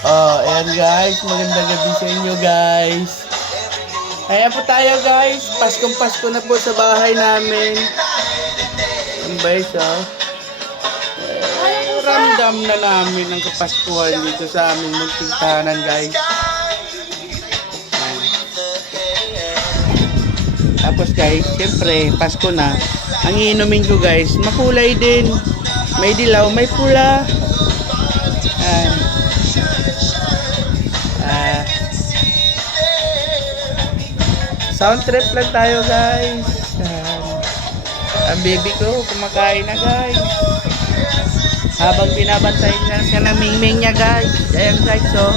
Oh, ayan guys, magandang gabi sa inyo guys. Ayan po tayo guys, Paskong Pasko na po sa bahay namin. Ang guys ramdam na namin ang kapaskuhan dito sa aming munting tahanan guys. Ayan. Tapos guys, syempre, Pasko na. Ang iinumin ko guys, makulay din. May dilaw, may pula. Ayan. Sound trip lang tayo guys. Ang baby ko kumakain na guys. Habang binabantay niya siya ng mingming niya guys. Ayan guys oh.